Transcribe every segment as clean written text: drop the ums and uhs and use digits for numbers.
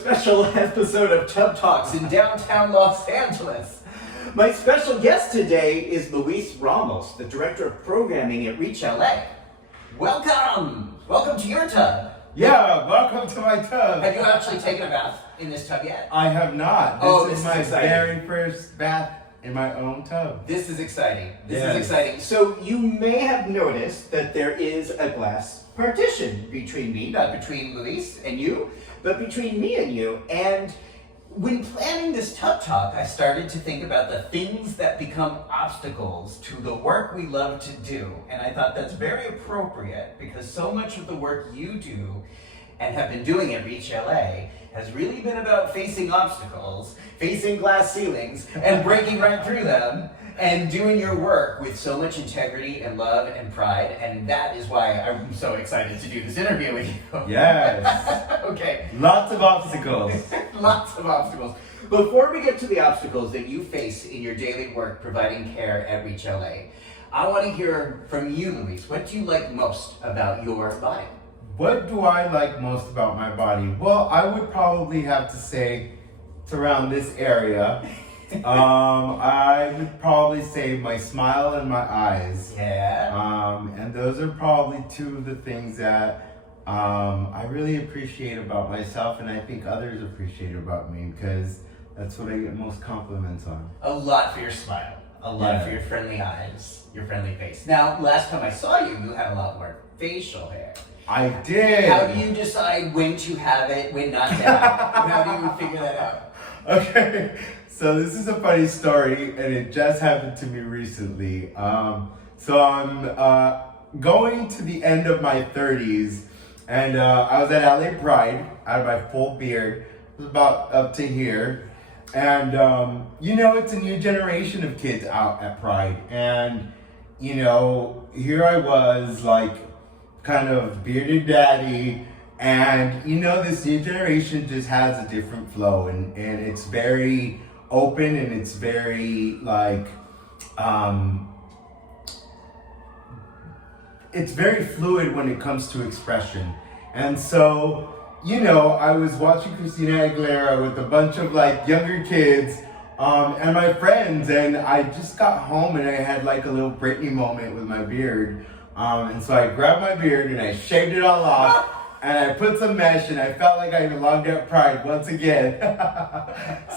special episode of Tub Talks in downtown Los Angeles. My special guest today is Ramos, the Director of Programming at Reach LA. Welcome! Welcome to your tub. Yeah, welcome to my tub. Have you actually taken a bath in this tub yet? I have not. This is my very first bath in my own tub. This is exciting. This is exciting. So you may have noticed that there is a glass partition between me, not between Luis and you, but between me and you. And when planning this Tub Talk, I started to think about the things that become obstacles to the work we love to do. And I thought that's very appropriate because so much of the work you do and have been doing at Reach LA has really been about facing obstacles, facing glass ceilings, and breaking right through them, and doing your work with so much integrity and love and pride. And that is why I'm so excited to do this interview with you. Yes. Okay. Lots of obstacles. Lots of obstacles. Before we get to the obstacles that you face in your daily work providing care at Reach LA, I want to hear from you, Luis. What do you like most about your body? What do I like most about my body? Well, I would probably have to say it's around this area. I would probably say my smile and my eyes. Yeah. And those are probably two of the things that I really appreciate about myself, and I think others appreciate about me because that's what I get most compliments on. A lot for your smile. A lot for your friendly eyes, your friendly face. Now, last time I saw you, you had a lot more facial hair. I did. How do you decide when to have it, when not to have it? How do you figure that out? Okay, so this is a funny story, and it just happened to me recently. So I'm going to the end of my 30s, and I was at LA Pride. I had my full beard. It was about up to here. And, it's a new generation of kids out at Pride. And, here I was, kind of bearded daddy. And, this new generation just has a different flow. And it's very open, and it's very, it's very fluid when it comes to expression. And so, I was watching Christina Aguilera with a bunch of younger kids and my friends, and I just got home and I had a little Britney moment with my beard. And so I grabbed my beard and I shaved it all off and I put some mesh, and I felt like I belonged at Pride once again.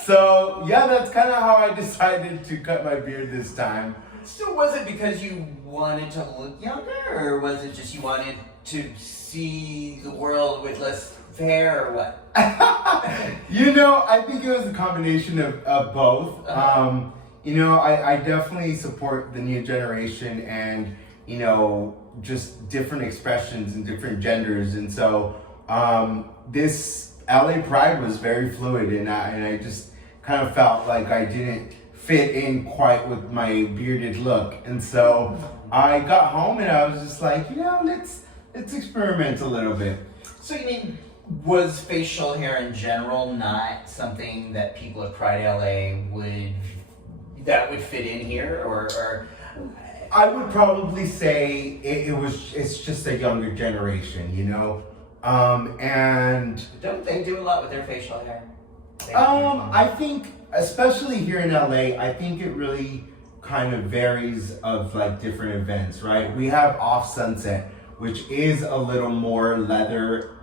So yeah, that's kind of how I decided to cut my beard this time. So was it because you wanted to look younger, or was it just you wanted to see the world with less hair, or what? I think it was a combination of both. I definitely support the new generation and, just different expressions and different genders. And so this LA Pride was very fluid, and I just kind of felt like I didn't fit in quite with my bearded look. And so I got home and I was just like, let's experiment a little bit. So you mean, was facial hair in general not something that people at Pride LA would fit in here, or? I would probably say it's just a younger generation, and don't they do a lot with their facial hair? I think, especially here in LA, I think it really kind of varies of different events, right? We have Off Sunset, which is a little more leather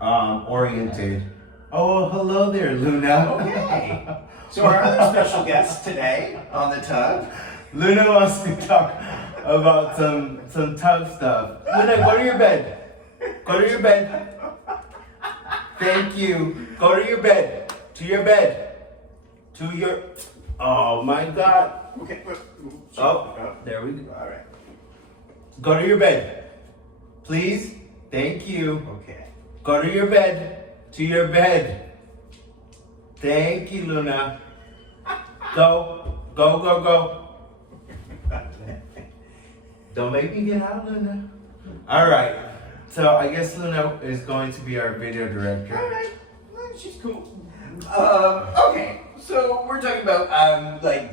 oriented. Oh, hello there, Luna. Okay. So our other special guest today on the tub, Luna wants to talk about some tub stuff. Luna, go to your bed. Go to your bed. Thank you. Go to your bed. To your bed. To your... Oh my God. Okay. Oh, there we go. All right. Go to your bed. Please. Thank you. Okay. Go to your bed. To your bed. Thank you, Luna. Go. Go, go, go. Don't make me get out, Luna. All right. So I guess Luna is going to be our video director. All right. She's cool. Okay. So we're talking about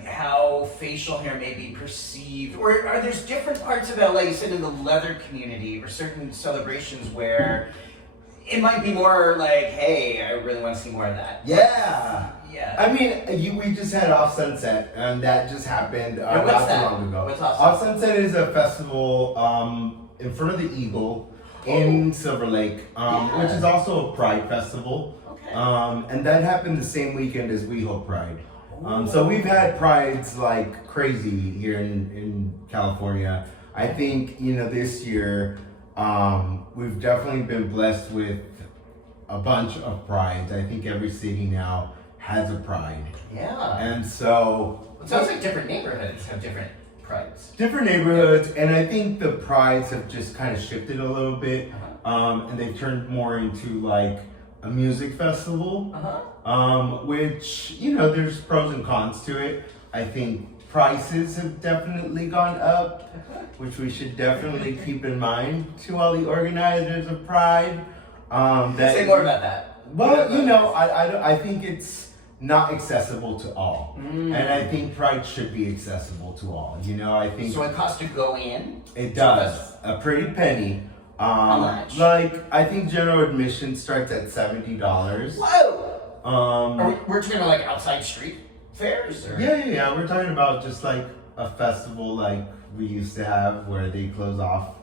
how facial hair may be perceived, or are there different parts of LA, you said in the leather community, or certain celebrations where it might be more like, hey, I really want to see more of that. Yeah. Yeah. I mean, we just had Off Sunset, and that just happened Now, not what's too that? long ago. What's Off Off Sunset is a festival in front of the Eagle in Silver Lake, which is also a Pride festival. Okay. And that happened the same weekend as WeHo Pride. So we've had Prides like crazy here in California. I think, this year we've definitely been blessed with a bunch of Prides. I think every city now has a Pride. Yeah. And so It sounds like different neighborhoods have different prides. different neighborhoods, and I think the Prides have just kind of shifted a little bit, and they've turned more into like a music festival, which, there's pros and cons to it. I think prices have definitely gone up, which we should definitely keep in mind to all the organizers of Pride. Say more about that. Well, I think it's not accessible to all, and I think Pride should be accessible to all. I think So it costs to go in? it does a pretty penny. How much? Like, I think general admission starts at $70. Whoa! We're talking about like outside street fairs? Or? Yeah. We're talking about just like a festival like we used to have where they close off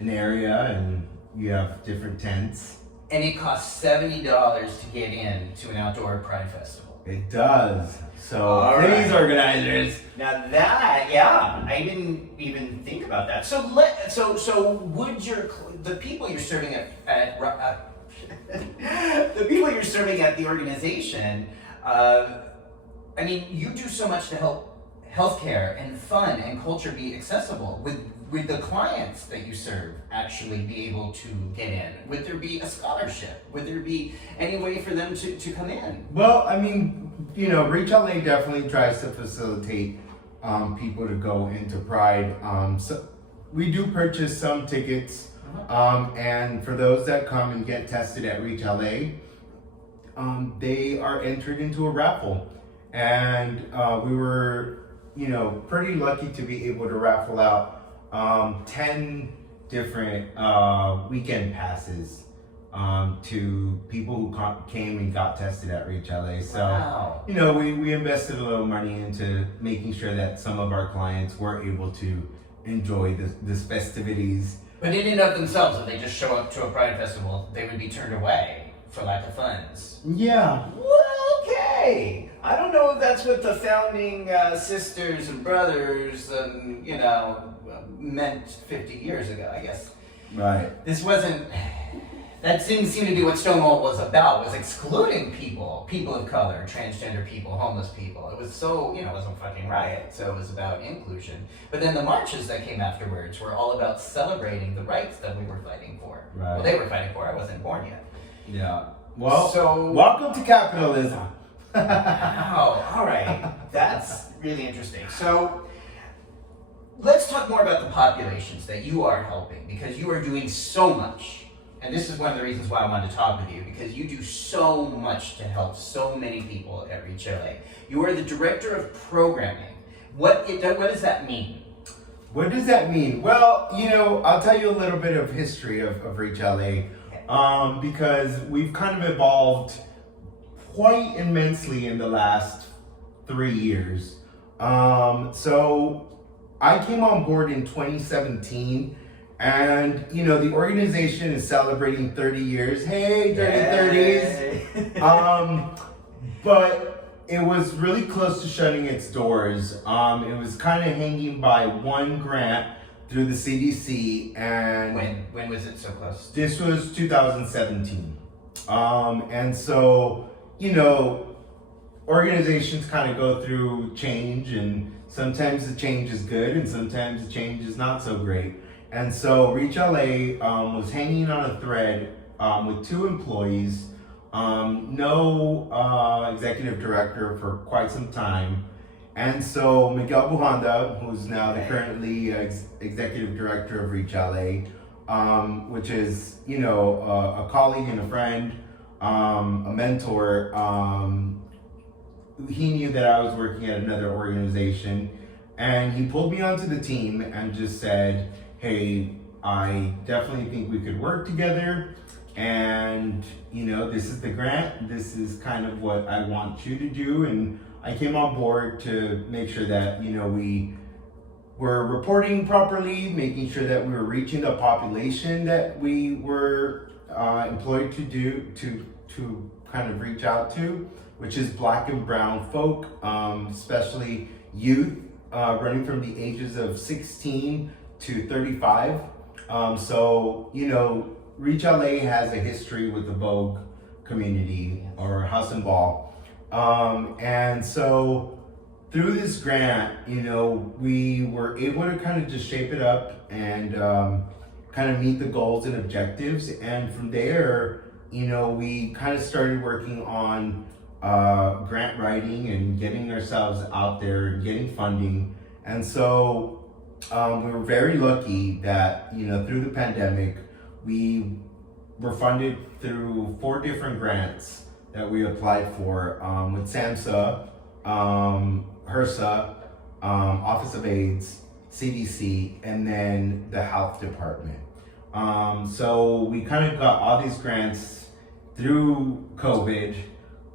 an area and you have different tents. And it costs $70 to get in to an outdoor Pride festival. It does. So All please, right. organizers. Now that, I didn't even think about that. So would the people you're serving at the people you're serving at the organization, you do so much to help healthcare and fun and culture be accessible. Would the clients that you serve actually be able to get in? Would there be a scholarship? Would there be any way for them to come in? Well, Reach LA definitely tries to facilitate people to go into Pride. So we do purchase some tickets, and for those that come and get tested at Reach LA, they are entered into a raffle. And we were, pretty lucky to be able to raffle out 10 different weekend passes to people who came and got tested at Reach LA. So, wow. We invested a little money into making sure that some of our clients were able to enjoy this festivities. But in and of themselves, if they just show up to a Pride festival, they would be turned away for lack of funds. Yeah. Well, okay. I don't know if that's what the founding sisters and brothers, meant 50 years ago, I guess. Right. This wasn't... That didn't seem to be what Stonewall was about, was excluding people of color, transgender people, homeless people. It was so, it was a fucking riot, so it was about inclusion. But then the marches that came afterwards were all about celebrating the rights that we were fighting for. Right. Well, they were fighting for, I wasn't born yet. Yeah. Well, so welcome to capitalism. Wow, all right. That's really interesting. So let's talk more about the populations that you are helping, because you are doing so much. And this is one of the reasons why I wanted to talk with you, because you do so much to help so many people at Reach LA. You are the director of programming. What does that mean? What does that mean? Well, I'll tell you a little bit of history of Reach LA, because we've kind of evolved quite immensely in the last 3 years. So I came on board in 2017. And, the organization is celebrating 30 years. Hey, dirty 30s. But it was really close to shutting its doors. It was kind of hanging by one grant through the CDC. And when was it so close? This was 2017. And so, organizations kind of go through change, and sometimes the change is good and sometimes the change is not so great. And so Reach LA was hanging on a thread with 2 employees, no executive director for quite some time. And so Miguel Buhanda, who's now the currently executive director of Reach LA, which is, a colleague and a friend, a mentor, he knew that I was working at another organization, and he pulled me onto the team and just said, hey, I definitely think we could work together. and this is the grant. This is kind of what I want you to do, and I came on board to make sure that we were reporting properly, making sure that we were reaching the population that we were employed to kind of reach out to, which is Black and brown folk, especially youth, running from the ages of 16 to 35. Reach LA has a history with the Vogue community or House and Ball. And so through this grant, we were able to kind of just shape it up and kind of meet the goals and objectives. And from there, we kind of started working on grant writing and getting ourselves out there and getting funding. And so we were very lucky that, through the pandemic, we were funded through 4 different grants that we applied for with SAMHSA, HRSA, Office of AIDS, CDC, and then the health department. So we kind of got all these grants through COVID.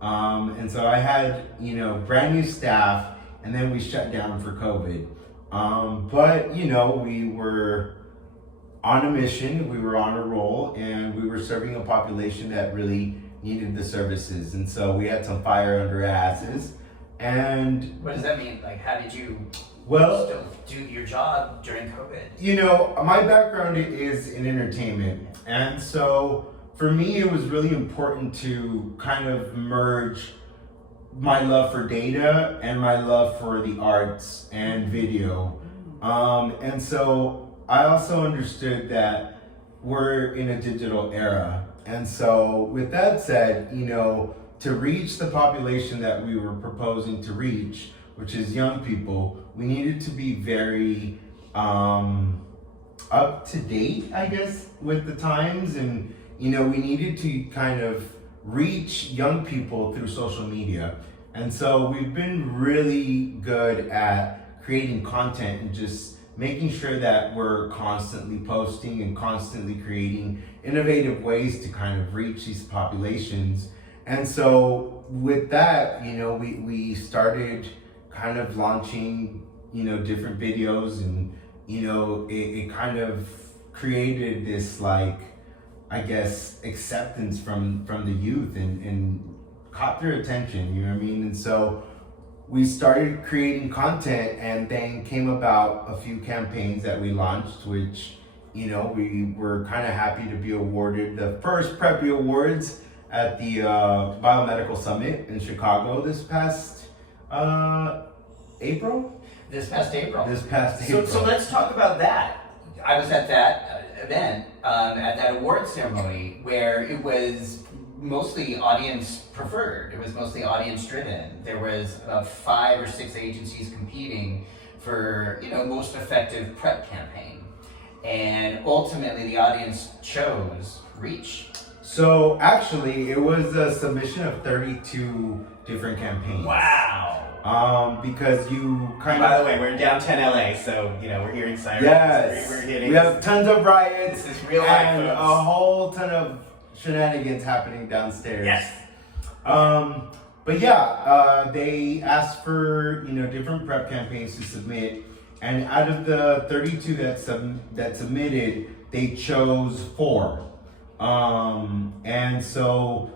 And so I had, brand new staff, and then we shut down for COVID. But we were on a mission, we were on a roll, and we were serving a population that really needed the services. And so we had some fire under our asses. And what does that mean? Like, how did you still do your job during COVID? My background is in entertainment. And so for me, it was really important to kind of merge my love for data and my love for the arts and video. And so I also understood that we're in a digital era. And so with that said, to reach the population that we were proposing to reach, which is young people, we needed to be very up to date, I guess, with the times. And, we needed to kind of reach young people through social media. And so we've been really good at creating content and just making sure that we're constantly posting and constantly creating innovative ways to kind of reach these populations. And so with that, we started kind of launching, different videos, and, it kind of created this, acceptance from the youth and caught their attention, And so we started creating content, and then came about a few campaigns that we launched, which, we were kind of happy to be awarded the first PrEPPY Awards at the Biomedical Summit in Chicago this past April. So let's talk about that. I was at that event, at that award ceremony, where it was mostly audience preferred. It was mostly audience driven. There was about 5 or 6 agencies competing for, most effective PrEP campaign. And ultimately the audience chose Reach. So actually it was a submission of 32 different campaigns. Wow. Because you kind By the way, we're in downtown LA, so we're hearing sirens. Yes. We have tons of riots. This is real life, and folks. a whole ton of shenanigans happening downstairs. Yes. But yeah, they asked for different PrEP campaigns to submit, and out of the 32 that submitted, they chose 4. And so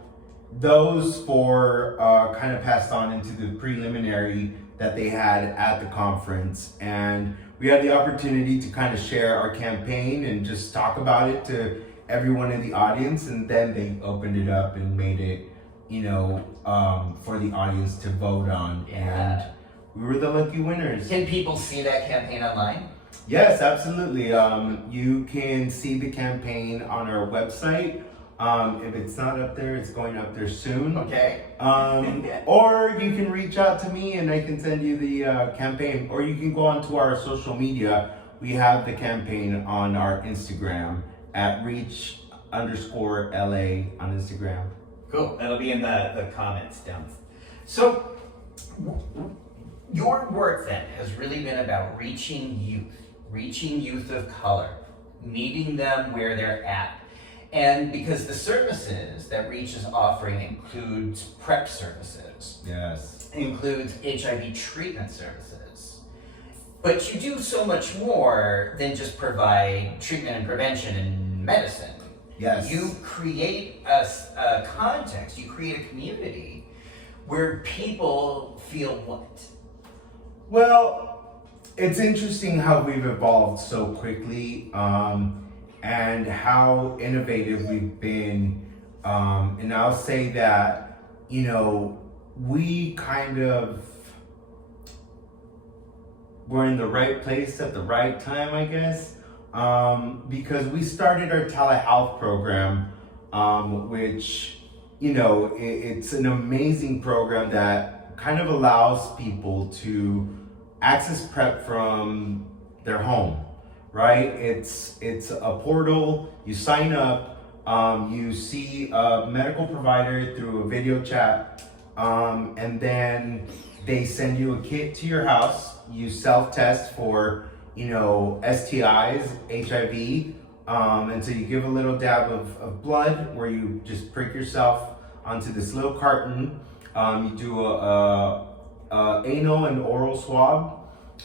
those 4 kind of passed on into the preliminary that they had at the conference, and we had the opportunity to kind of share our campaign and just talk about it to everyone in the audience, and then they opened it up and made it, for the audience to vote on. Yeah. And we were the lucky winners. Can people see that campaign online? Yes, absolutely. You can see the campaign on our website. If it's not up there, it's going up there soon. Okay. Or you can reach out to me and I can send you the campaign. Or you can go onto our social media. We have the campaign on our Instagram at reach_LA on Instagram. Cool. That'll be in the comments down. So, your work then has really been about reaching youth of color, meeting them where they're at. And because the services that Reach is offering includes PrEP services, Yes. includes HIV treatment services. But you do so much more than just provide treatment and prevention and medicine. Yes. You create a context, you create a community where people feel what? Well, it's interesting how we've evolved so quickly, and how innovative we've been. And I'll say that, you know, we kind of were in the right place at the right time, I guess, because we started our telehealth program, which, you know, it's an amazing program that kind of allows people to access PrEP from their home, right? It's a portal, you sign up, you see a medical provider through a video chat, and then they send you a kit to your house. You self-test for, you know, STIs, HIV, and so you give a little dab of blood where you just prick yourself onto this little carton. You do a anal and oral swab,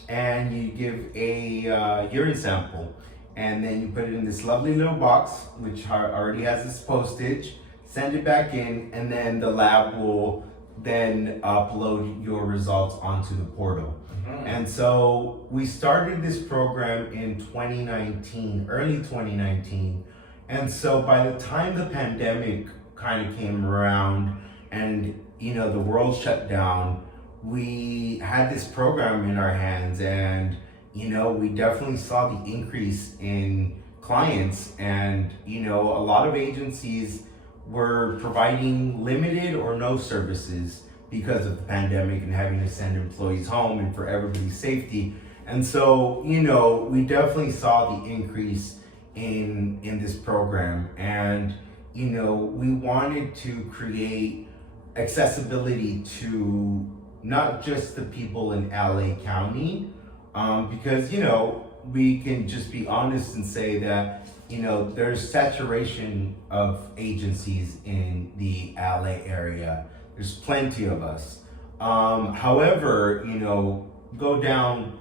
and you give a urine sample, and then you put it in this lovely little box, which already has this postage. Send it back in, and then the lab will then upload your results onto the portal. And so we started this program in 2019, early 2019. And so by the time the pandemic kind of came around and, you know, the world shut down, we had this program in our hands, and, you know, we definitely saw the increase in clients. And, you know, a lot of agencies were providing limited or no services because of the pandemic and having to send employees home and for everybody's safety. And so, you know, we definitely saw the increase in this program. And, you know, we wanted to create accessibility to not just the people in LA County, because, you know, we can just be honest and say that, you know, there's saturation of agencies in the LA area. There's plenty of us. However, you know, go down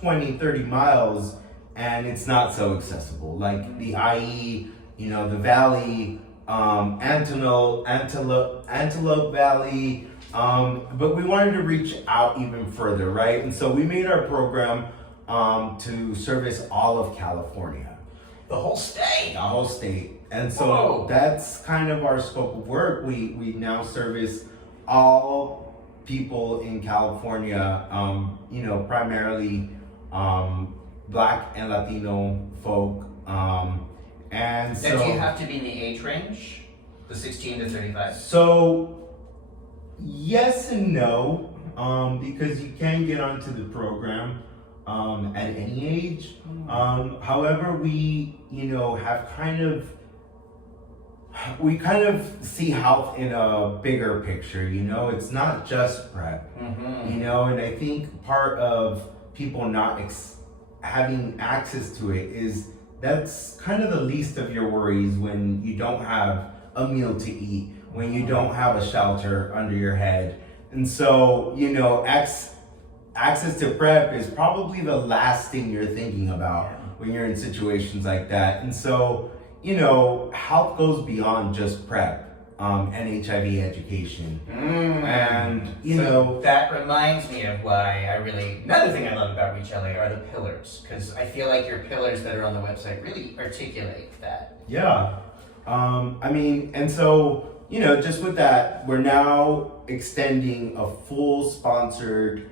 20, 30 miles and it's not so accessible. Like the IE, you know, the Valley, Antelope Valley, but we wanted to reach out even further, right? And so we made our program to service all of California. The whole state? The whole state. And so Whoa. that's kind of our scope of work. We now service all people in California, you know, primarily Black and Latino folk. And so, Now, do you have to be in the age range? The 16 to 35? So, yes and no, because you can get onto the program at any age. However, we, you know, have we kind of see health in a bigger picture, you know. It's not just PrEP, you know, and I think part of people not having access to it is that's kind of the least of your worries when you don't have a meal to eat, when you don't have a shelter under your head. And so, you know, access to PrEP is probably the last thing you're thinking about when you're in situations like that. And so, you know, health goes beyond just PrEP and HIV education. And, you know, that reminds me of why another thing I love about Reach LA are the pillars, because I feel like your pillars that are on the website really articulate that. Yeah. I mean, and so, you know, just with that, we're now extending a full sponsored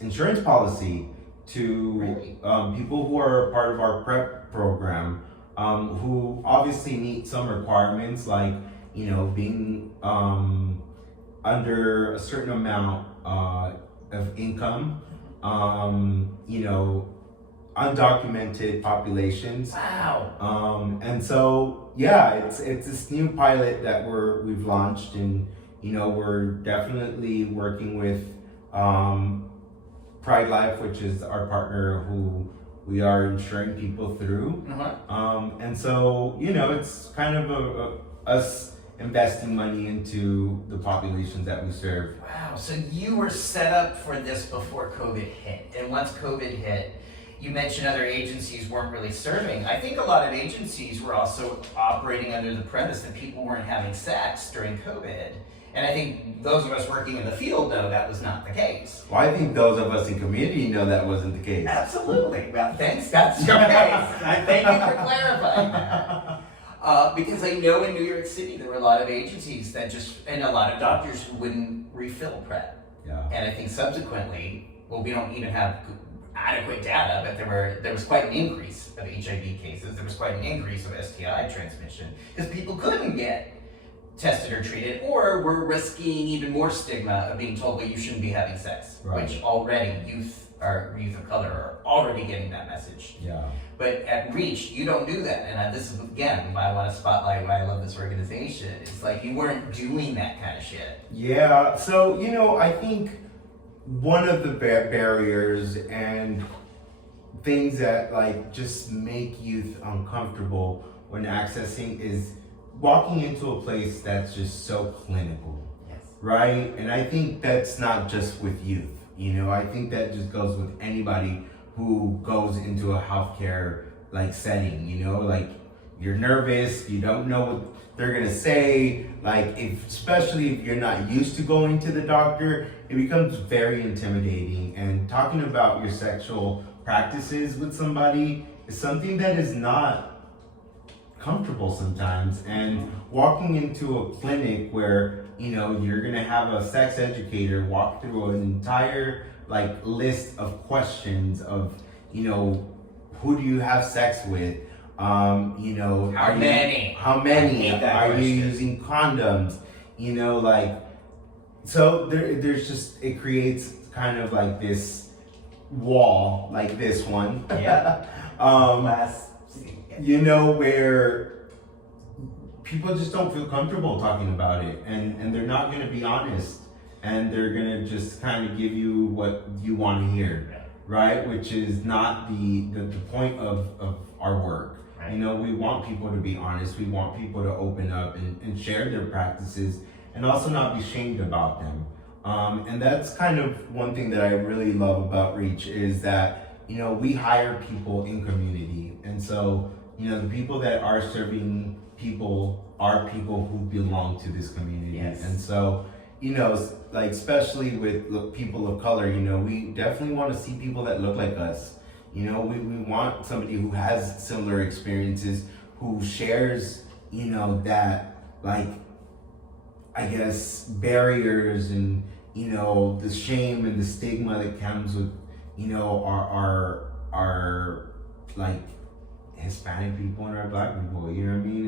insurance policy to people who are part of our PrEP program, who obviously meet some requirements, like, you know, being under a certain amount of income, you know, undocumented populations. Wow. And so, yeah, it's this new pilot that we've launched, and, you know, we're definitely working with Pride Life, which is our partner, who We are insuring people through. And so, it's kind of us investing money into the populations that we serve. Wow, so you were set up for this before COVID hit. And once COVID hit, you mentioned other agencies weren't really serving. I think a lot of agencies were also operating under the premise that people weren't having sex during COVID. And I think those of us working in the field know that was not the case. Well, I think those of us in community know that wasn't the case. Absolutely. Well, thanks. That's your case. I thank you for clarifying that. Because I know in New York City there were a lot of agencies that and a lot of doctors who wouldn't refill PrEP. Yeah. And I think subsequently, we don't even have adequate data, but there was quite an increase of HIV cases. There was quite an increase of STI transmission because people couldn't get tested or treated, or were risking even more stigma of being told, well, you shouldn't be having sex, right. Which already youth of color are already getting that message. Yeah. But at Reach, you don't do that. And this is, again, why I want to spotlight why I love this organization. It's like you weren't doing that kind of shit. Yeah. So, I think one of the barriers and things that just make youth uncomfortable when accessing is walking into a place that's just so clinical. Yes. Right? And I think that's not just with youth. I think that just goes with anybody who goes into a healthcare setting. You're nervous, you don't know what they're gonna say. Especially if you're not used to going to the doctor, it becomes very intimidating. And talking about your sexual practices with somebody is something that is not comfortable sometimes. And walking into a clinic where you're gonna have a sex educator walk through an entire list of questions of who do you have sex with, how many are you using condoms, so there's just, it creates kind of this wall like this one. Yeah. Where people just don't feel comfortable talking about it, and they're not going to be honest, and they're going to just kind of give you what you want to hear, right? Which is not the point of our work. Right. We want people to be honest. We want people to open up and share their practices and also not be shamed about them. And that's kind of one thing that I really love about Reach is that, we hire people in community. And so, the people that are serving people are people who belong to this community. Yes. And so, especially with people of color, we definitely want to see people that look like us. We want somebody who has similar experiences, who shares, that, I guess, barriers and, the shame and the stigma that comes with, our Hispanic people and our Black people, you know what I mean?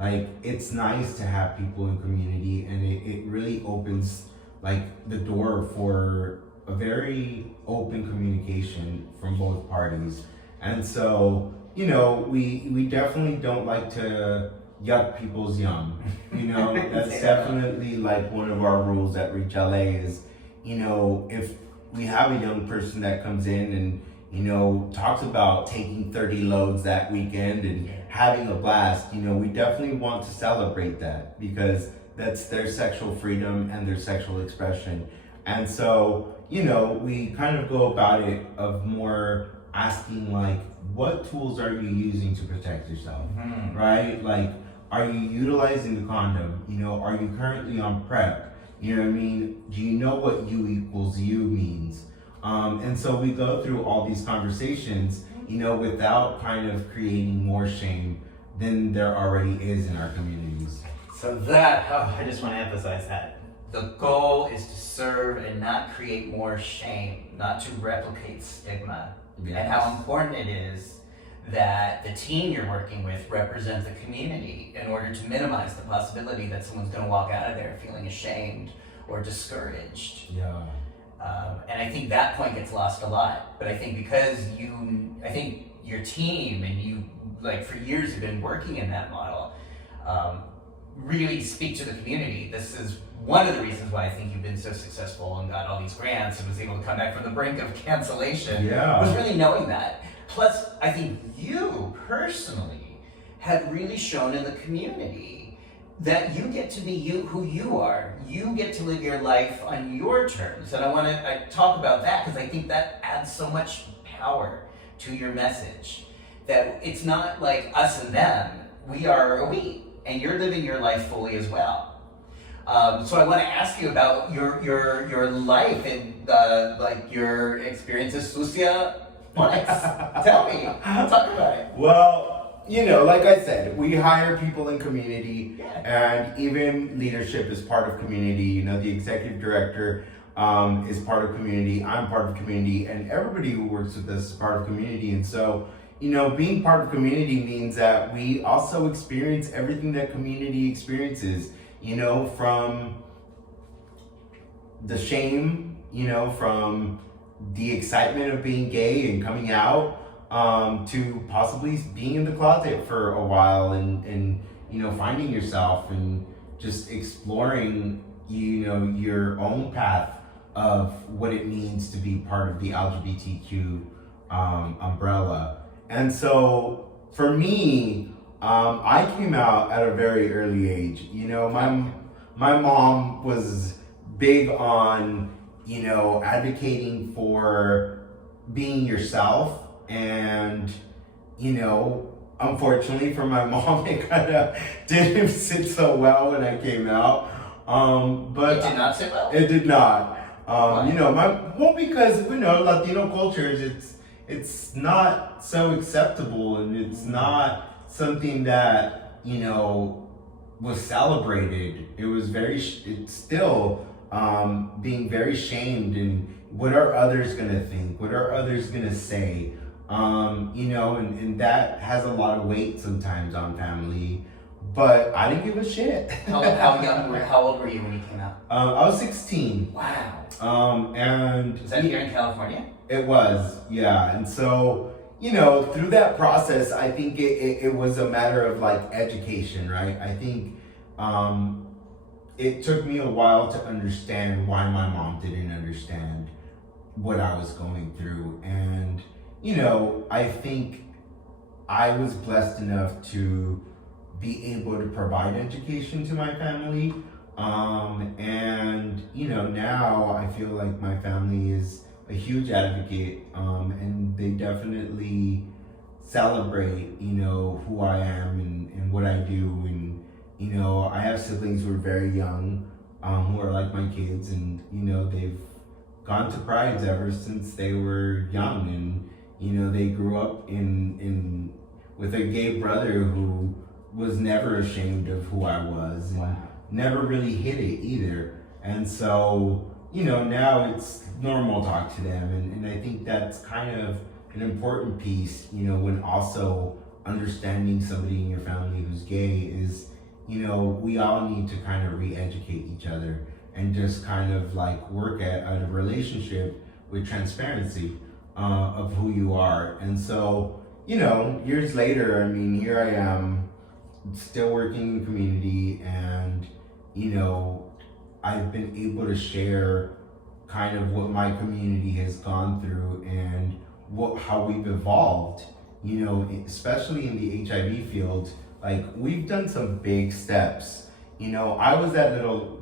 And it's nice to have people in community, and it really opens the door for a very open communication from both parties. And so, we definitely don't like to yuck people's yum. That's definitely one of our rules at Reach LA is, if we have a young person that comes in and talks about taking 30 loads that weekend and having a blast, we definitely want to celebrate that because that's their sexual freedom and their sexual expression. And so, we kind of go about it of more asking what tools are you using to protect yourself, right? Are you utilizing the condom? Are you currently on PrEP? You know what I mean? Do you know what U equals U means? And so we go through all these conversations, without kind of creating more shame than there already is in our communities. So I just want to emphasize that. The goal is to serve and not create more shame, not to replicate stigma. Yes. And how important it is that the team you're working with represents the community in order to minimize the possibility that someone's going to walk out of there feeling ashamed or discouraged. Yeah. And I think that point gets lost a lot. But I think because I think your team and you, for years have been working in that model, really speak to the community. This is one of the reasons why I think you've been so successful and got all these grants and was able to come back from the brink of cancellation. Yeah. Was really knowing that. Plus, I think you personally have really shown in the community that you get to be you, who you are. You get to live your life on your terms. And I talk about that because I think that adds so much power to your message. That it's not like us and them, we are a we, and you're living your life fully as well. So I want to ask you about your life and like your experiences, Sucia. Tell me, talk about it. Well, you know, like I said, we hire people in community, Yeah. and even leadership is part of community. You know, the executive director is part of community. I'm part of community, and everybody who works with us is part of community. And so, you know, being part of community means that we also experience everything that community experiences. You know, from the shame, you know, from the excitement of being gay and coming out, to possibly being in the closet for a while and you know, finding yourself and just exploring, you know, your own path of what it means to be part of the LGBTQ umbrella. And so for me, I came out at a very early age. You know, my mom was big on, you know, advocating for being yourself, and, you know, unfortunately for my mom, it kind of didn't sit so well when I came out. But It did not sit well? It did not. Why? You know, because, you know, Latino cultures, it's not so acceptable, and it's not something that, you know, was celebrated. It was it's still being very shamed, and what are others gonna think? What are others gonna say? You know, and that has a lot of weight sometimes on family, but I didn't give a shit. How old were you when you came out? I was 16. Wow. And Was that here in California? It was, yeah. And so, you know, through that process, I think it was a matter of like education, right? I think it took me a while to understand why my mom didn't understand what I was going through. And, you know, I think I was blessed enough to be able to provide education to my family. And, you know, now I feel like my family is a huge advocate, and they definitely celebrate, you know, who I am and what I do. And, you know, I have siblings who are very young, who are like my kids, and, you know, they've gone to prides ever since they were young, and, you know, they grew up in with a gay brother who was never ashamed of who I was, and never really hid it either. And so, you know, now it's normal talk to them, and I think that's kind of an important piece, you know, when also understanding somebody in your family who's gay is, you know, we all need to kind of re-educate each other and just kind of like work at a relationship with transparency of who you are. And so, you know, years later, I mean, here I am still working in the community, and, you know, I've been able to share kind of what my community has gone through and how we've evolved, you know, especially in the HIV field. Like, we've done some big steps. You know, I was that little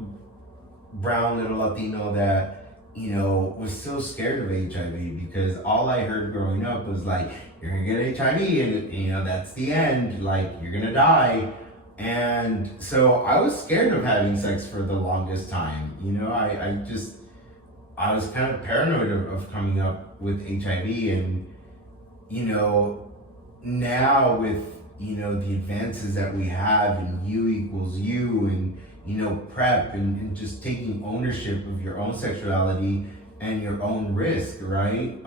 brown little Latino that, you know, was so scared of HIV because all I heard growing up was like, you're gonna get HIV and, you know, that's the end, like, you're gonna die. And so I was scared of having sex for the longest time. You know, I was kind of paranoid of coming up with HIV. And, you know, now with, you know, the advances that we have in U equals U and, you know, PrEP and just taking ownership of your own sexuality and your own risk, right?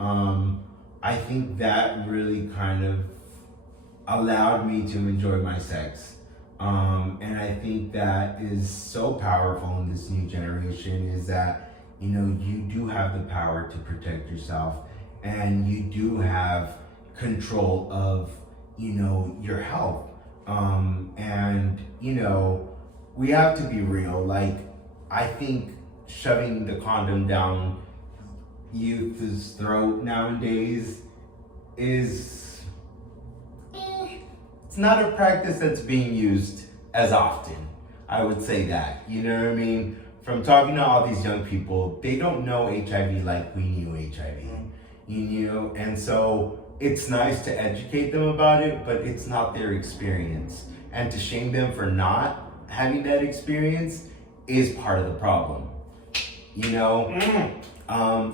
I think that really kind of allowed me to enjoy my sex. And I think that is so powerful in this new generation, is that, you know, you do have the power to protect yourself, and you do have control of, you know, your health. And, you know, we have to be real. Like, I think shoving the condom down youth's throat nowadays is it's not a practice that's being used as often. I would say that. You know what I mean? From talking to all these young people, they don't know HIV like we knew HIV. You know, and so it's nice to educate them about it, but it's not their experience. And to shame them for not having that experience is part of the problem. You know?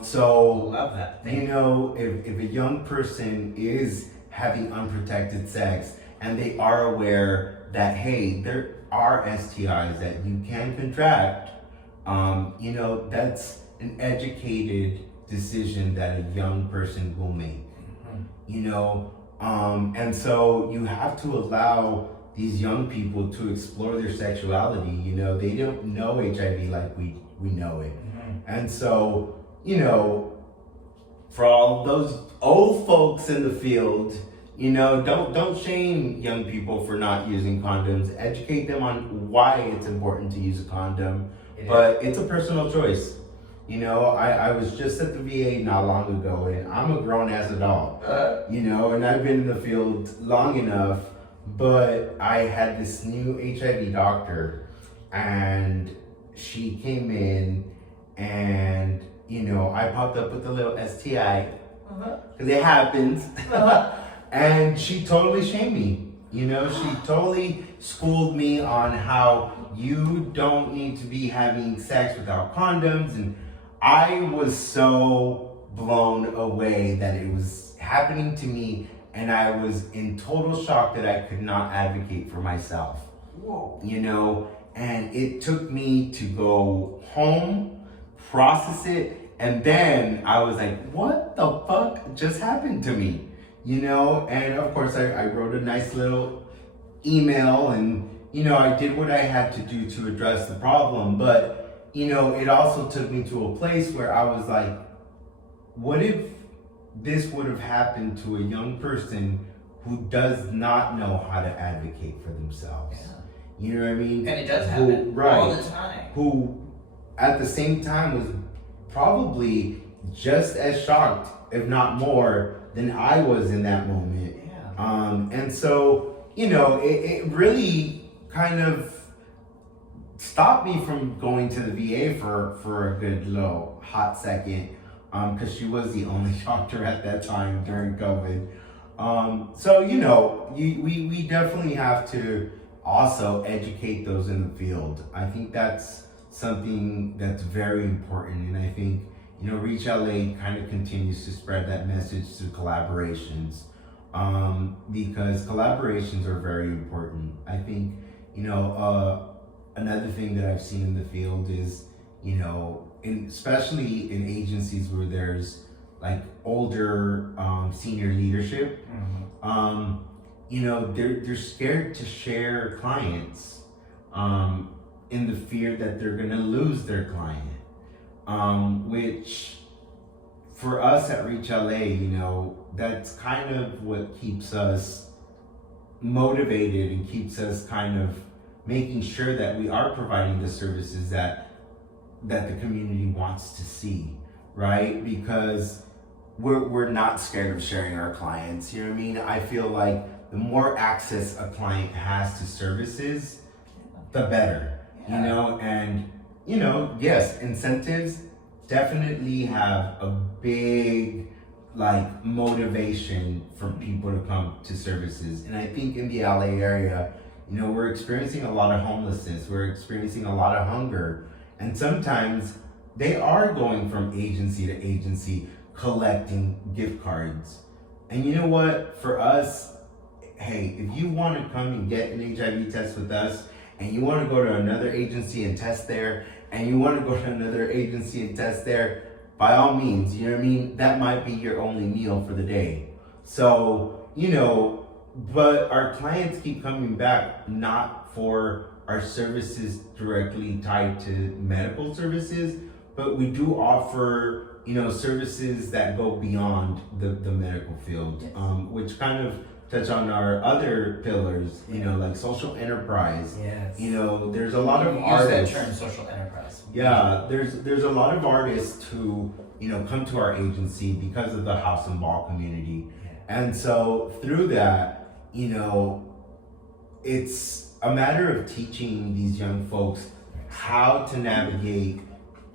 So Love that. you know, if a young person is having unprotected sex and they are aware that, hey, there are STIs that you can contract, you know, that's an educated decision that a young person will make. You know, and so you have to allow these young people to explore their sexuality. You know, they don't know HIV like we know it. And so, you know, for all those old folks in the field, you know, don't shame young people for not using condoms. Educate them on why it's important to use a condom. But it's a personal choice. You know, I was just at the VA not long ago, and I'm a grown-ass adult, you know, and I've been in the field long enough, but I had this new HIV doctor, and she came in, and, you know, I popped up with a little STI, because it happens, and she totally shamed me. You know, she totally schooled me on how you don't need to be having sex without condoms, and I was so blown away that it was happening to me, and I was in total shock that I could not advocate for myself. Whoa. You know, and it took me to go home, process it, and then I was like, what the fuck just happened to me? You know, and of course I wrote a nice little email, and, you know, I did what I had to do to address the problem, but you know, it also took me to a place where I was like, what if this would have happened to a young person who does not know how to advocate for themselves? Yeah. You know what I mean? And it does happen all the time. Who at the same time was probably just as shocked, if not more, than I was in that moment. Yeah. And so, you know, it really kind of stopped me from going to the VA for a good little hot second, because she was the only doctor at that time during COVID. So, you know, we definitely have to also educate those in the field. I think that's something that's very important, and I think, you know, Reach LA kind of continues to spread that message through collaborations, because collaborations are very important. I think, you know, another thing that I've seen in the field is, you know, especially in agencies where there's like older senior leadership, you know, they're scared to share clients in the fear that they're gonna lose their client, which for us at Reach LA, you know, that's kind of what keeps us motivated and keeps us kind of making sure that we are providing the services that the community wants to see, right? Because we're not scared of sharing our clients. You know what I mean? I feel like the more access a client has to services, the better. You know, and you know, yes, incentives definitely have a big like motivation for people to come to services. And I think in the LA area, you know, we're experiencing a lot of homelessness, we're experiencing a lot of hunger, and sometimes they are going from agency to agency collecting gift cards. And you know what, for us, hey, if you want to come and get an HIV test with us, and you want to go to another agency and test there, and you want to go to another agency and test there, by all means, you know what I mean? That might be your only meal for the day. So, you know, but our clients keep coming back, not for our services directly tied to medical services, but we do offer, you know, services that go beyond the medical field, which kind of touch on our other pillars, you know, like social enterprise. Yes. You know, there's a lot of use artists. that term, social enterprise. Yeah, there's a lot of artists who, you know, come to our agency because of the house and ball community. And so through that, it's a matter of teaching these young folks how to navigate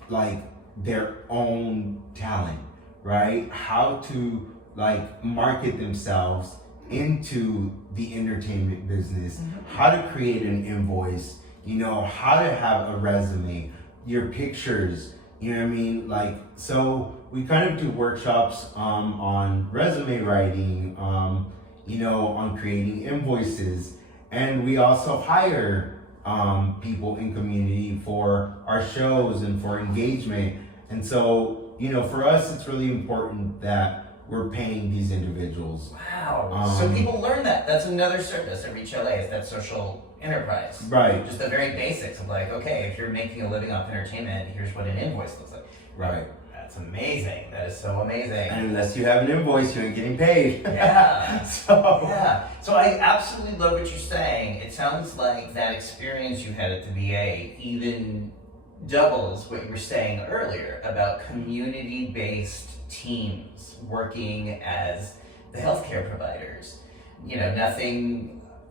like their own talent, right? How to like market themselves into the entertainment business, how to create an invoice, how to have a resume, your pictures, you know what I mean? Like, so we kind of do workshops on resume writing, on creating invoices, and we also hire people in community for our shows and for engagement. And so, for us, it's really important that we're paying these individuals. Wow. So people learn that. That's another service at Reach LA, is that social enterprise. Right. Just the very basics of like, okay, if you're making a living off entertainment, here's what an invoice looks like. Right. That's amazing. That is so amazing. And unless you have an invoice, you ain't getting paid. Yeah. So So I absolutely love what you're saying. It sounds like that experience you had at the VA even doubles what you were saying earlier about community-based teams working as the healthcare providers.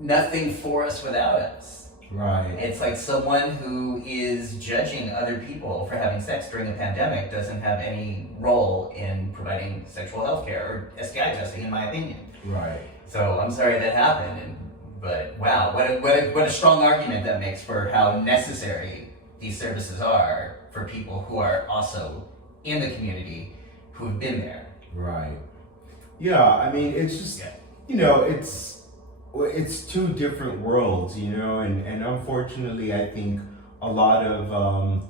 Nothing for us without us. Right. It's like someone who is judging other people for having sex during a pandemic doesn't have any role in providing sexual health care or STI testing, in my opinion. Right. So I'm sorry that happened, but wow, what a strong argument that makes for how necessary these services are for people who are also in the community who have been there. Right. Yeah, I mean, it's just, it's two different worlds, and unfortunately, I think a lot of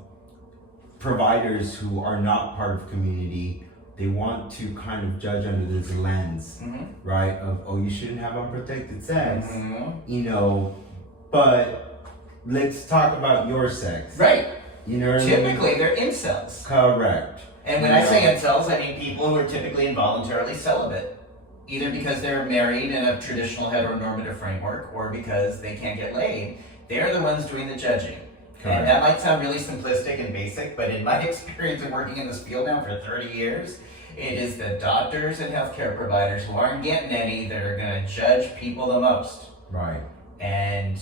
providers who are not part of community, they want to kind of judge under this lens, right? Of, you shouldn't have unprotected sex, but let's talk about your sex. Right. Typically, they're incels. Correct. And when I say incels, I mean people who are typically involuntarily celibate. Either because they're married in a traditional heteronormative framework or because they can't get laid. They're the ones doing the judging. Correct. And that might sound really simplistic and basic, but in my experience of working in this field now for 30 years, it is the doctors and healthcare providers who aren't getting any that are going to judge people the most. Right. And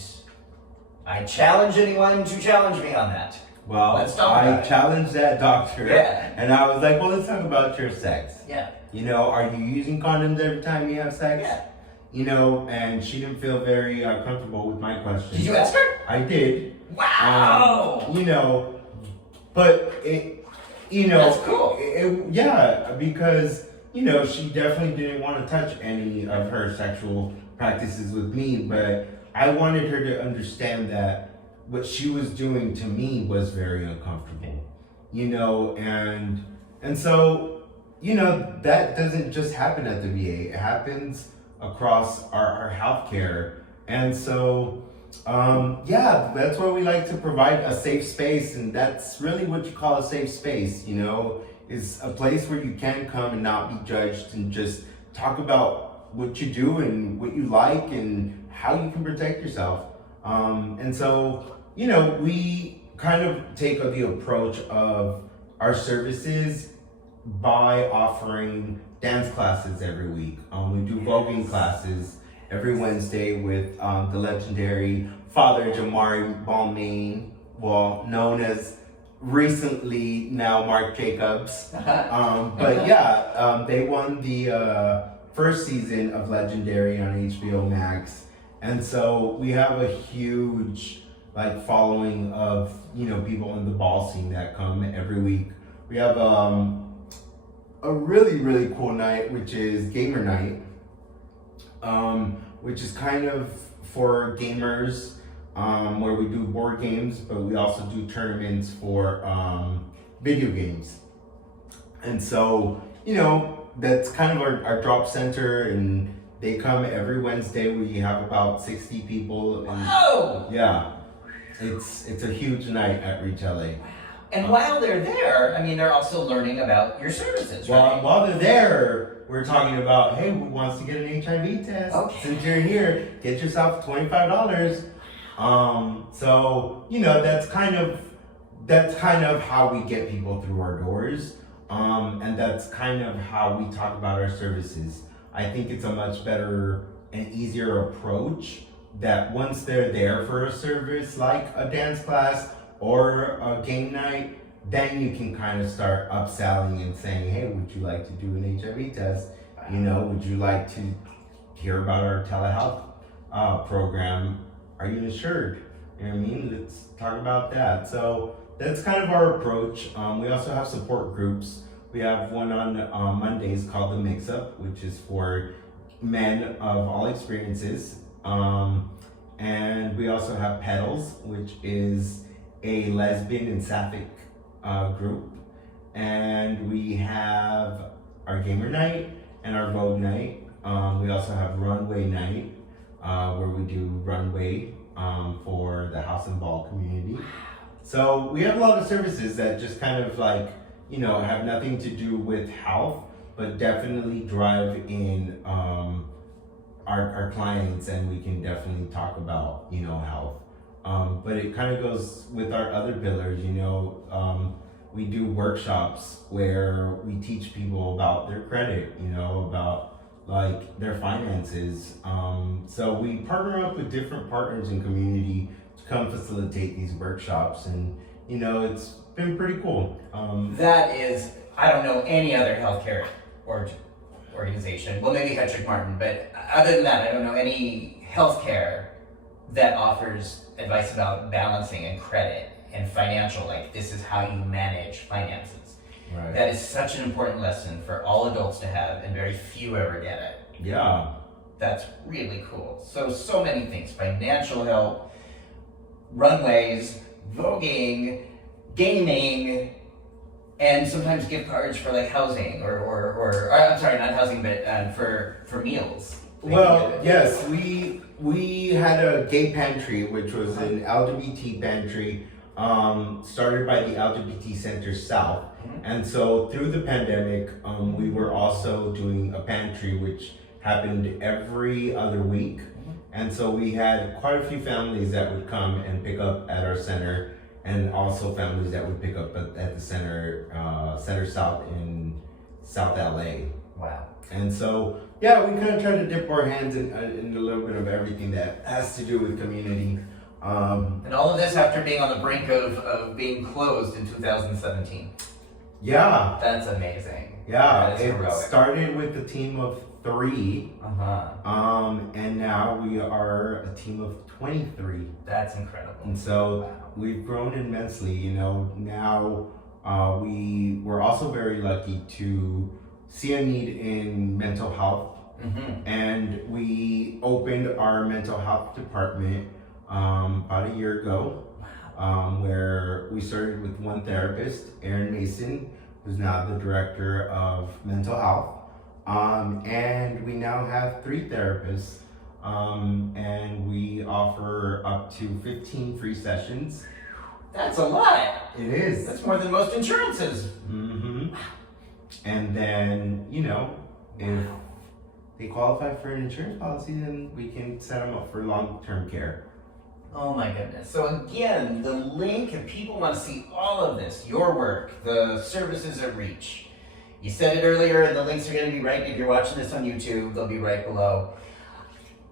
I challenge anyone to challenge me on that. Well, let's talk I about it. challenged that doctor, and I was like, well, let's talk about your sex. Yeah. Are you using condoms every time you have sex? Yeah. And she didn't feel very comfortable with my question. Did you ask her? I did. Wow. But it, that's cool. Because, she definitely didn't want to touch any of her sexual practices with me, but I wanted her to understand that what she was doing to me was very uncomfortable, and so, that doesn't just happen at the VA. It happens across our healthcare. And so, that's why we like to provide a safe space. And that's really what you call a safe space, is a place where you can come and not be judged and just talk about what you do and what you like and how you can protect yourself. And so, we kind of take the approach of our services by offering dance classes every week. We do voguing classes every Wednesday with the legendary Father Jamari Balmain, known as recently now Mark Jacobs. They won the first season of Legendary on HBO Max. And so we have a huge following of people in the ball scene that come every week. We have a really, really cool night, which is Gamer Night, which is kind of for gamers, where we do board games, but we also do tournaments for video games. And so, that's kind of our drop center, and they come every Wednesday. We have about 60 people. And wow! Yeah, it's a huge night at Reach LA. And while they're there, they're also learning about your services, right? Well, while they're there, we're talking about, hey, who wants to get an HIV test? Okay. Since you're here, get yourself $25. So, that's kind of how we get people through our doors. And that's kind of how we talk about our services. I think it's a much better and easier approach that once they're there for a service like a dance class or a game night, then you can kind of start upselling and saying, hey, would you like to do an HIV test? You know, would you like to hear about our telehealth program? Are you insured? You know what I mean? Let's talk about that. So that's kind of our approach. We also have support groups. We have one on Mondays called The Mix Up, which is for men of all experiences. And we also have Petals, which is a lesbian and sapphic group. And we have our gamer night and our Vogue night. We also have Runway night, where we do runway for the house and ball community. So we have a lot of services that just kind of like, you know, have nothing to do with health, but definitely drive in our clients, and we can definitely talk about, you know, health. But it kind of goes with our other pillars, you know. We do workshops where we teach people about their credit, you know, about like their finances. So we partner up with different partners in community to come facilitate these workshops, and you know, it's been pretty cool. That is, I don't know any other healthcare organization. Well, maybe Hedrick Martin, but other than that, I don't know any healthcare that offers advice about balancing and credit and financial, like this is how you manage finances. Right. That is such an important lesson for all adults to have, and very few ever get it. Yeah. That's really cool. So many things: financial help, runways, voguing, gaming, and sometimes gift cards for like housing or I'm sorry, not housing, but for meals. Well, yes, we had a gay pantry, which was an LGBT pantry, started by the LGBT Center South. And so through the pandemic, we were also doing a pantry, which happened every other week. And so we had quite a few families that would come and pick up at our center, and also families that would pick up at the center, Center South in South LA. Wow. And so, yeah, we kind of try to dip our hands in a little bit of everything that has to do with community. And all of this after being on the brink of being closed in 2017. Yeah. That's amazing. Yeah, That is it heroic. started with a team of 3, Uh-huh. and now we are a team of 23. That's incredible. And so Wow. we've grown immensely, you know. Now we were also very lucky to see a need in mental health, and we opened our mental health department about a year ago, where we started with one therapist, Erin Mason, who's now the director of mental health, and we now have 3 therapists, and we offer up to 15 free sessions. That's a lot. It is. That's more than most insurances. And then, you know, if they qualify for an insurance policy, then we can set them up for long-term care. Oh my goodness. So again, the link, if people want to see all of this, your work, the services at Reach. You said it earlier, and the links are going to be right, if you're watching this on YouTube, they'll be right below.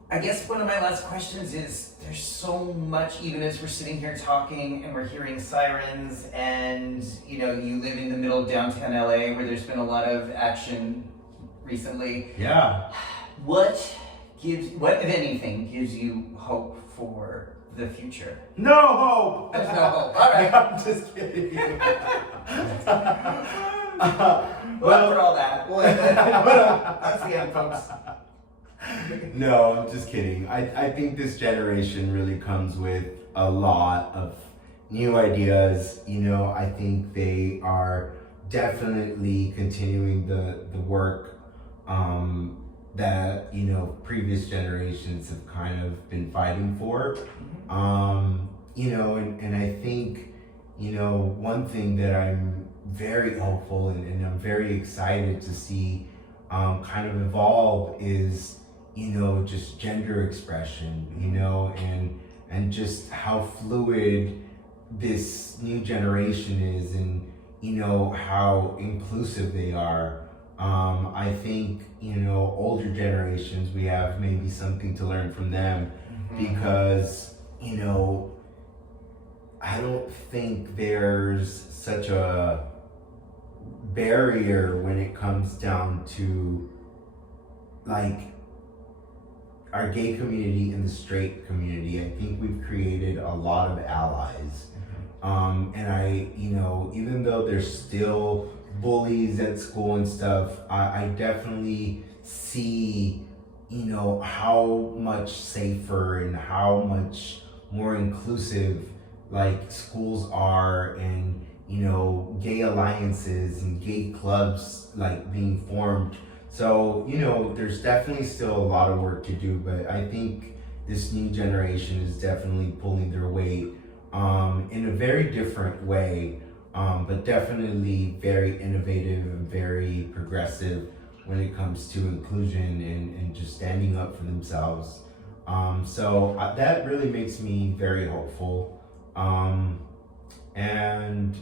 I guess one of my last questions is, there's so much, even as we're sitting here talking and we're hearing sirens, and you know, you live in the middle of downtown LA where there's been a lot of action recently. Yeah. What, if anything, gives you hope for the future? No hope! There's no hope. All right. I'm just kidding. Well, for all that. Well, that's the end, folks. No, I'm just kidding. I think this generation really comes with a lot of new ideas. You know, I think they are definitely continuing the work that, you know, previous generations have kind of been fighting for. You know, and I think, you know, one thing that I'm very hopeful and I'm very excited to see kind of evolve is, you know, just gender expression, you know, and just how fluid this new generation is, and, you know, how inclusive they are. I think, older generations, we have maybe something to learn from them because, I don't think there's such a barrier when it comes down to like our gay community and the straight community. I think we've created a lot of allies. And I, even though there's still bullies at school and stuff, I definitely see, how much safer and how much more inclusive like schools are, and gay alliances and gay clubs like being formed. So there's definitely still a lot of work to do, but I think this new generation is definitely pulling their weight in a very different way, but definitely very innovative and very progressive when it comes to inclusion and just standing up for themselves. So that really makes me very hopeful. And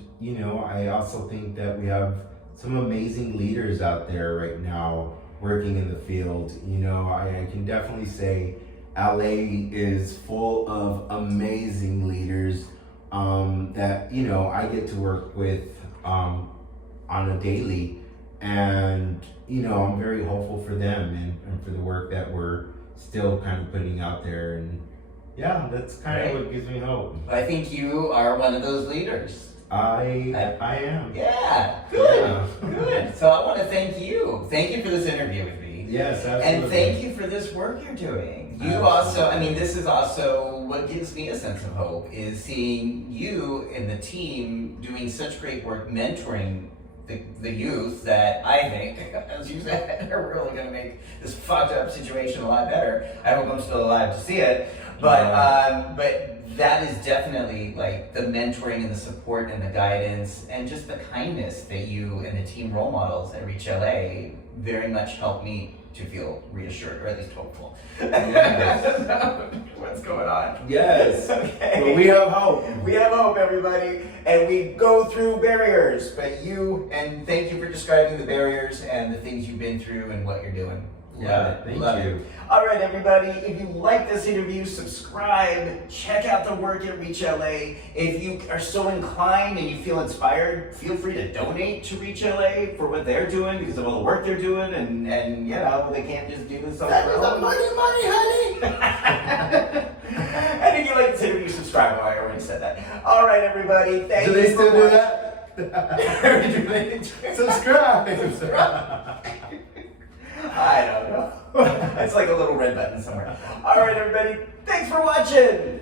I also think that we have some amazing leaders out there right now working in the field. I can definitely say LA is full of amazing leaders that I get to work with on a daily, and I'm very hopeful for them and for the work that we're still kind of putting out there. And yeah, that's kind of what gives me hope. I think you are one of those leaders. I am. Yeah, good, Yeah. good. So I want to thank you. Thank you for this interview with me. Yes, absolutely. And thank you for this work you're doing. You Absolutely. this is also what gives me a sense of hope, is seeing you and the team doing such great work mentoring the youth that I think, as you said, are really going to make this fucked up situation a lot better. I hope I'm still alive to see it. But that is definitely like the mentoring and the support and the guidance and just the kindness that you and the team role models at Reach LA very much help me to feel reassured, or at least hopeful. What's going on? Yes. Okay. But we have hope. We have hope, everybody, and we go through barriers, but thank you for describing the barriers and the things you've been through and what you're doing. Thank you. All right, everybody, if you like this interview, subscribe, check out the work at Reach LA. If you are so inclined and you feel inspired, feel free to donate to Reach LA for what they're doing, because of all the work they're doing, and they can't just do this on their own. That is the money, honey. And if you like this interview, subscribe. Oh, I already said that. All right, everybody, thank you. Do they still do that? that? Do they Subscribe. I don't know. It's like a little red button somewhere. All right, everybody. Thanks for watching.